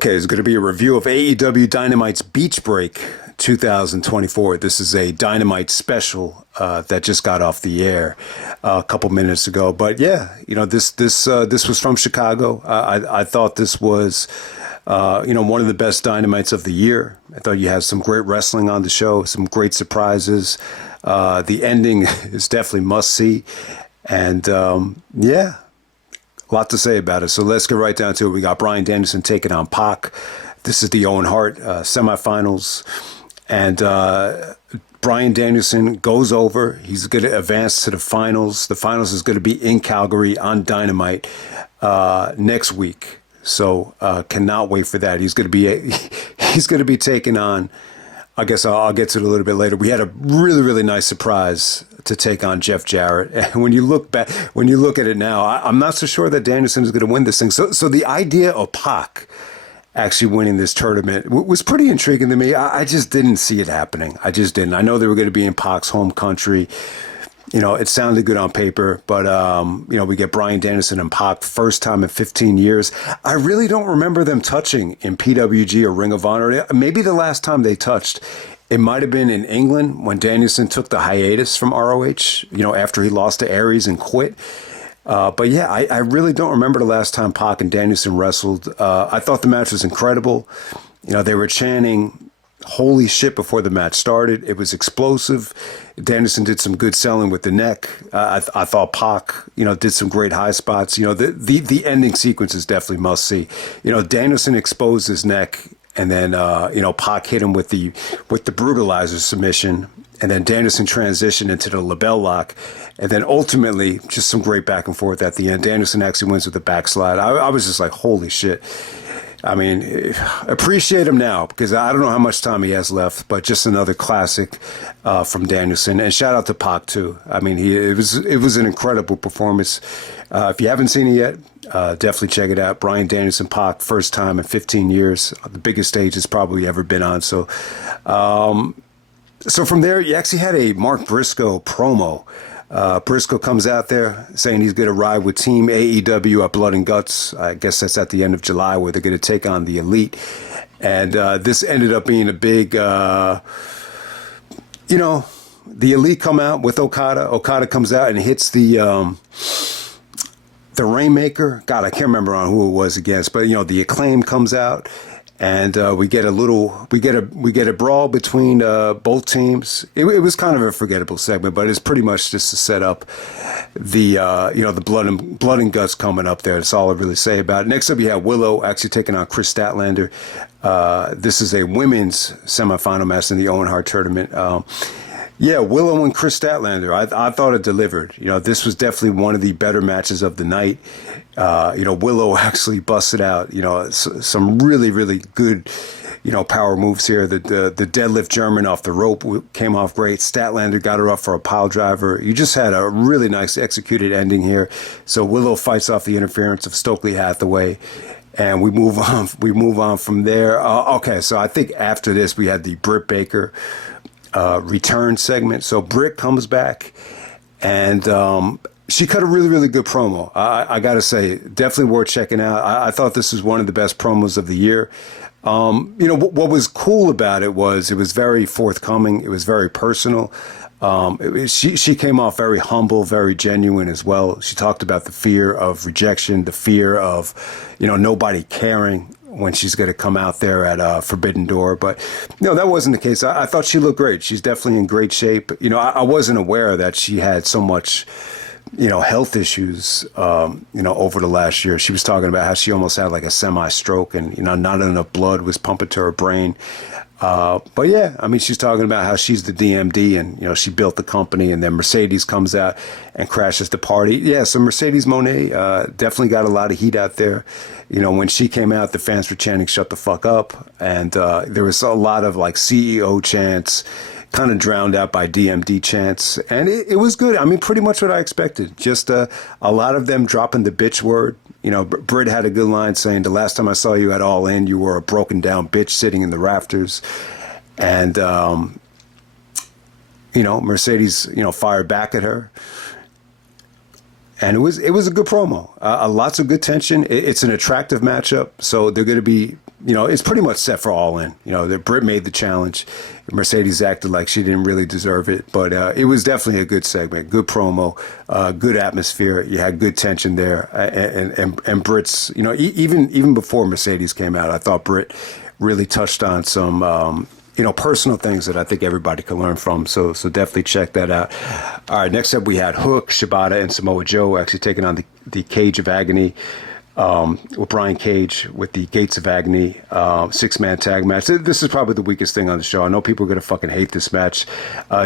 Okay, it's going to be a review of AEW Dynamite's Beach Break 2024. This is a Dynamite special that just got off the air a couple minutes ago. But yeah, you know, this was from Chicago. I thought this was one of the best Dynamites of the year. I thought you had some great wrestling on the show, some great surprises. The ending is definitely must see, and yeah. A lot to say about it. So let's get right down to it. We got Bryan Danielson taking on Pac. This is the Owen Hart semifinals. And Bryan Danielson goes over. He's going to advance to the finals. The finals is going to be in Calgary on Dynamite next week. So cannot wait for that. He's going to be taking on, I guess I'll get to it a little bit later. We had a really, really nice surprise to take on Jeff Jarrett. And when you look at it now, I'm not so sure that Danielson is going to win this thing. So the idea of Pac actually winning this tournament was pretty intriguing to me. I just didn't see it happening. I just didn't. I know they were going to be in Pac's home country. You know, it sounded good on paper, but, we get Bryan Danielson and Pac first time in 15 years. I really don't remember them touching in PWG or Ring of Honor. Maybe the last time they touched, it might have been in England when Danielson took the hiatus from ROH, after he lost to Aries and quit. But yeah, I really don't remember the last time Pac and Danielson wrestled. I thought the match was incredible. They were chanting holy shit before the match started. It was explosive. Danielson did some good selling with the neck. I thought Pac, did some great high spots. The ending sequence is definitely must see. Danielson exposed his neck, and then Pac hit him with the brutalizer submission, and then Danielson transitioned into the label lock, and then ultimately just some great back and forth at the end. Danielson actually wins with the backslide. I was just like, holy shit. I mean, appreciate him now, because I don't know how much time he has left, but just another classic from Danielson. And shout out to Pac too. I mean, it was an incredible performance. If you haven't seen it yet, definitely check it out. Bryan Danielson, Pac, first time in 15 years, the biggest stage it's probably ever been on. So from there, you actually had a Mark Briscoe promo. Briscoe comes out there saying he's going to ride with Team AEW at Blood and Guts. I guess that's at the end of July, where they're going to take on the Elite. And this ended up being a big, the Elite come out with Okada. Okada comes out and hits the Rainmaker. God, I can't remember on who it was against, but the Acclaimed comes out. And we get a brawl between both teams. It was kind of a forgettable segment, but it's pretty much just to set up the blood and guts coming up there. That's all I really say about it. Next up, you have Willow actually taking on Kris Statlander. This is a women's semifinal match in the Owen Hart tournament. Willow and Kris Statlander. I thought it delivered. This was definitely one of the better matches of the night. Willow actually busted out, some really, really good, power moves here. The deadlift German off the rope came off great. Statlander got her up for a pile driver. You just had a really nice executed ending here. So Willow fights off the interference of Stokely Hathaway. And we move on. From there. Okay, so I think after this we had the Britt Baker return segment. So Britt comes back, and she cut a really, really good promo. I got to say, definitely worth checking out. I thought this was one of the best promos of the year. What was cool about it was very forthcoming. It was very personal. She came off very humble, very genuine as well. She talked about the fear of rejection, the fear of, nobody caring when she's going to come out there at Forbidden Door. But, that wasn't the case. I thought she looked great. She's definitely in great shape. I wasn't aware that she had so much, health issues, over the last year. She was talking about how she almost had like a semi-stroke, and, not enough blood was pumping to her brain. But yeah, I mean, she's talking about how she's the DMD, and, she built the company, and then Mercedes comes out and crashes the party. Yeah, so Mercedes Moné definitely got a lot of heat out there. When she came out, the fans were chanting, "Shut the fuck up." And there was a lot of like CEO chants, kind of drowned out by DMD chants. And it was good. I mean, pretty much what I expected. Just a lot of them dropping the bitch word. Britt had a good line saying, "The last time I saw you at All In, you were a broken down bitch sitting in the rafters." And, Mercedes, fired back at her. And it was a good promo. Lots of good tension. It's an attractive matchup. So they're going to be it's pretty much set for All In. That Britt made the challenge. Mercedes acted like she didn't really deserve it, but it was definitely a good segment, good promo, good atmosphere. You had good tension there, and Britt's, even before Mercedes came out, I thought Britt really touched on some. Personal things that I think everybody can learn from. So definitely check that out. All right, next up we had Hook, Shibata, and Samoa Joe actually taking on the Cage of Agony. With Brian Cage with the Gates of Agony 6-man tag match. This is probably the weakest thing on the show. I know people are going to fucking hate this match.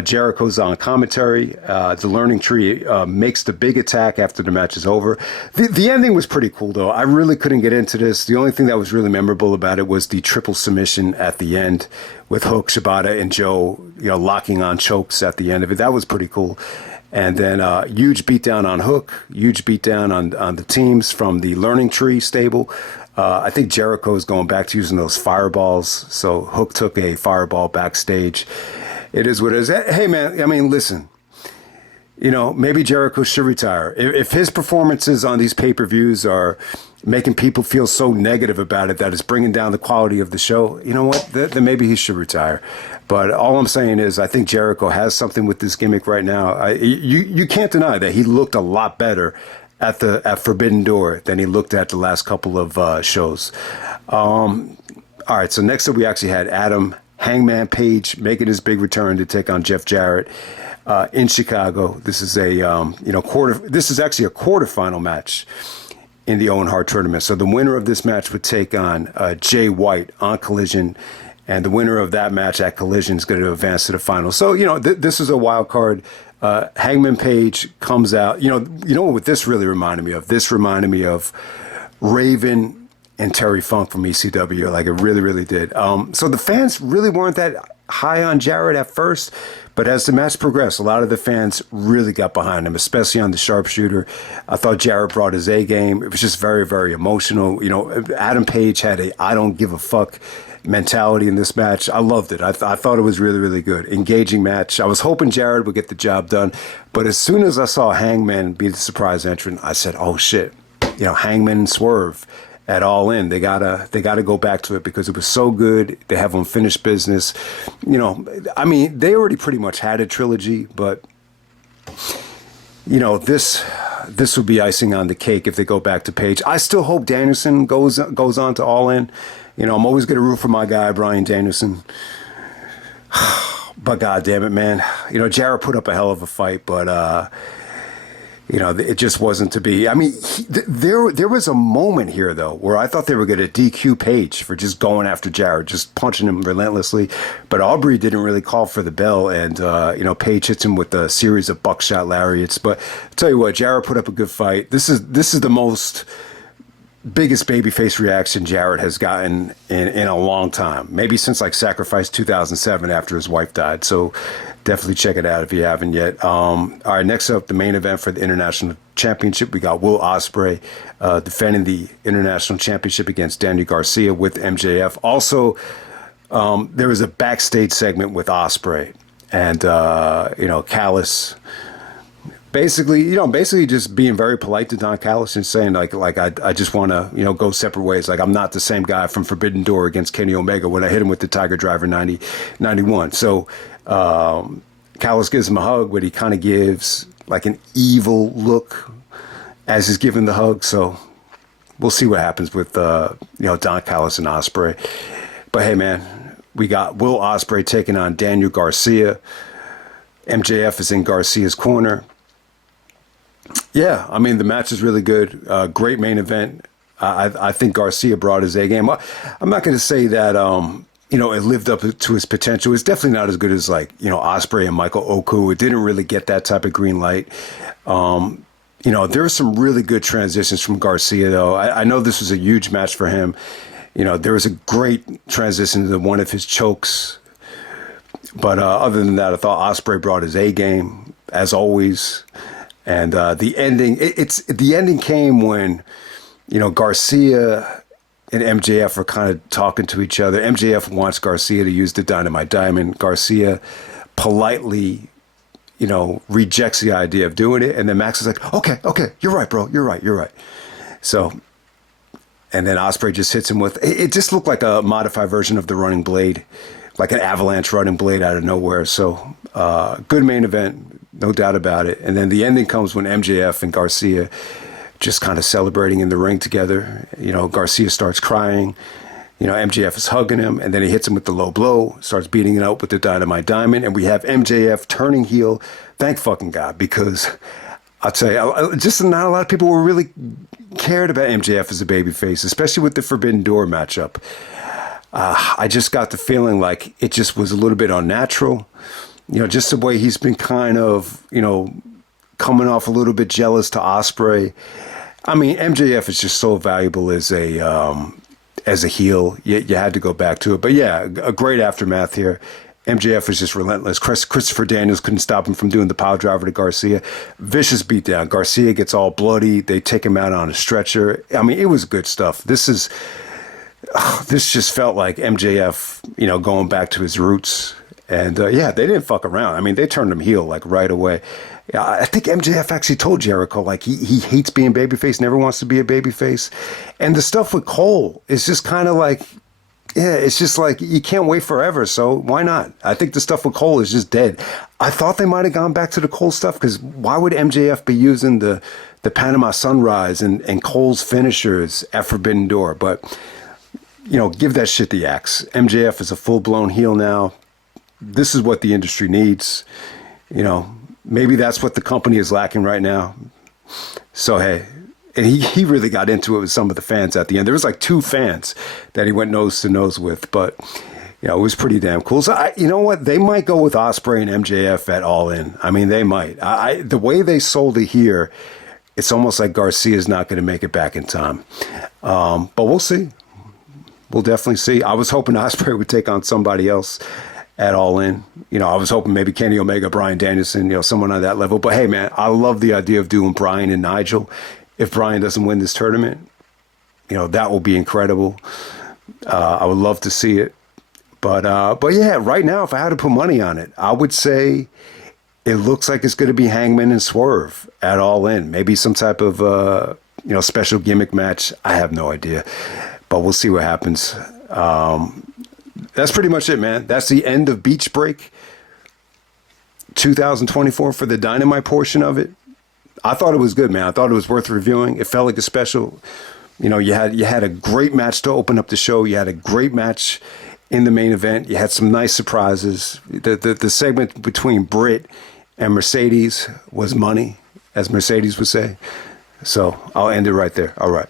Jericho's on commentary. The Learning Tree makes the big attack after the match is over. The ending was pretty cool, though. I really couldn't get into this. The only thing that was really memorable about it was the triple submission at the end with Hook, Shibata, and Joe, locking on chokes at the end of it. That was pretty cool. And then huge beatdown on Hook, huge beatdown on the teams from the Learning Tree stable. I think Jericho is going back to using those fireballs. So Hook took a fireball backstage. It is what it is. Hey, man, I mean, listen. Maybe Jericho should retire. If his performances on these pay-per-views are making people feel so negative about it that it's bringing down the quality of the show, you know what? Then maybe he should retire. But all I'm saying is I think Jericho has something with this gimmick right now. You can't deny that he looked a lot better at Forbidden Door than he looked at the last couple of shows. All right, so next up we actually had Adam Hangman Page making his big return to take on Jeff Jarrett in Chicago. This is This is actually a quarterfinal match in the Owen Hart tournament. So the winner of this match would take on Jay White on Collision, and the winner of that match at Collision is going to advance to the final. So this is a wild card. Hangman Page comes out. What this really reminded me of? This reminded me of Raven and Terry Funk from ECW. Like, it really, really did. So the fans really weren't that high on Jarrett at first, but as the match progressed, a lot of the fans really got behind him, especially on the sharpshooter. I thought Jarrett brought his A game. It was just very, very emotional. Adam Page had a I don't give a fuck mentality in this match. I loved it. I thought it was really, really good. Engaging match. I was hoping Jarrett would get the job done, but as soon as I saw Hangman be the surprise entrant, I said, oh shit, Hangman and Swerve at All In. They gotta go back to it because it was so good. They have unfinished business. I mean, they already pretty much had a trilogy, but this would be icing on the cake if they go back to Page. I still hope Danielson goes on to All In. I'm always gonna root for my guy Bryan Danielson. But god damn it, man. Jarrett put up a hell of a fight, but it just wasn't to be. I mean, there was a moment here, though, where I thought they were going to DQ Page for just going after Jarrett, just punching him relentlessly. But Aubrey didn't really call for the bell, and, Page hits him with a series of buckshot lariats. But I'll tell you what, Jarrett put up a good fight. This is the most biggest babyface reaction Jarrett has gotten in a long time. Maybe since, Sacrifice 2007 after his wife died. So definitely check it out if you haven't yet. All right, next up, the main event for the International Championship. We got Will Ospreay defending the International Championship against Daniel Garcia with MJF. Also, there was a backstage segment with Ospreay and, Callis. Basically just being very polite to Don Callis and saying I just want to, go separate ways. Like, I'm not the same guy from Forbidden Door against Kenny Omega when I hit him with the Tiger Driver 91. So, Callis gives him a hug, but he kind of gives an evil look as he's giving the hug. So we'll see what happens with, Don Callis and Ospreay. But hey, man, we got Will Ospreay taking on Daniel Garcia. MJF is in Garcia's corner. Yeah, I mean, the match is really good. Great main event. I think Garcia brought his A game. I'm not going to say that, it lived up to his potential. It's definitely not as good as Ospreay and Michael Oku. It didn't really get that type of green light. There were some really good transitions from Garcia, though. I know this was a huge match for him. There was a great transition to one of his chokes. But other than that, I thought Ospreay brought his A game, as always. And the ending, the ending came when, Garcia and MJF are kind of talking to each other. MJF wants Garcia to use the Dynamite Diamond. Garcia politely, rejects the idea of doing it. And then Max is like, okay, you're right, bro. You're right. So and then Ospreay just hits him with, it just looked like a modified version of the running blade, like an avalanche running blade out of nowhere. So good main event, no doubt about it. And then the ending comes when MJF and Garcia just kind of celebrating in the ring together. You know, Garcia starts crying. You know, MJF is hugging him, and then he hits him with the low blow, starts beating it out with the Dynamite Diamond, and we have MJF turning heel. Thank fucking God, because I'll tell you, just not a lot of people were really cared about MJF as a babyface, especially with the Forbidden Door matchup. I just got the feeling like it just was a little bit unnatural. You know, just the way he's been kind of, you know, coming off a little bit jealous to Ospreay. I mean, MJF is just so valuable as a heel. You had to go back to it. But yeah, a great aftermath here. MJF was just relentless. Christopher Daniels couldn't stop him from doing the pile driver to Garcia. Vicious beatdown. Garcia gets all bloody. They take him out on a stretcher. I mean, it was good stuff. This just felt like MJF, you know, going back to his roots. And yeah, they didn't fuck around. I mean, they turned him heel like right away. I think MJF actually told Jericho like he hates being babyface, never wants to be a babyface. And the stuff with Cole is just kind of like, yeah, it's just like you can't wait forever, so why not? I think the stuff with Cole is just dead. I thought they might have gone back to the Cole stuff, because why would MJF be using the Panama Sunrise and Cole's finishers at Forbidden Door? But, you know, give that shit the axe. MJF is a full-blown heel now. This is what the industry needs. You know, maybe that's what the company is lacking right now. So, hey, and he really got into it with some of the fans at the end. There was like 2 fans that he went nose to nose with, but you know, it was pretty damn cool. So you know what? They might go with Ospreay and MJF at All In. I mean, they might. The way they sold it here, it's almost like Garcia's not going to make it back in time. But we'll see. We'll definitely see. I was hoping Ospreay would take on somebody else at All In. You know, I was hoping maybe Kenny Omega, Bryan Danielson, you know, someone on that level. But hey, man, I love the idea of doing Bryan and Nigel. If Bryan doesn't win this tournament, you know, that will be incredible. I would love to see it. But yeah, right now, if I had to put money on it, I would say it looks like it's going to be Hangman and Swerve at All In. Maybe some type of, you know, special gimmick match. I have no idea. But we'll see what happens. That's pretty much it, man. That's the end of Beach Break 2024 for the Dynamite portion of it. I thought it was good, man. I thought it was worth reviewing. It felt like a special. You know, you had a great match to open up the show. You had a great match in the main event. You had some nice surprises. The segment between Britt and Mercedes was money, as Mercedes would say. So I'll end it right there. All right.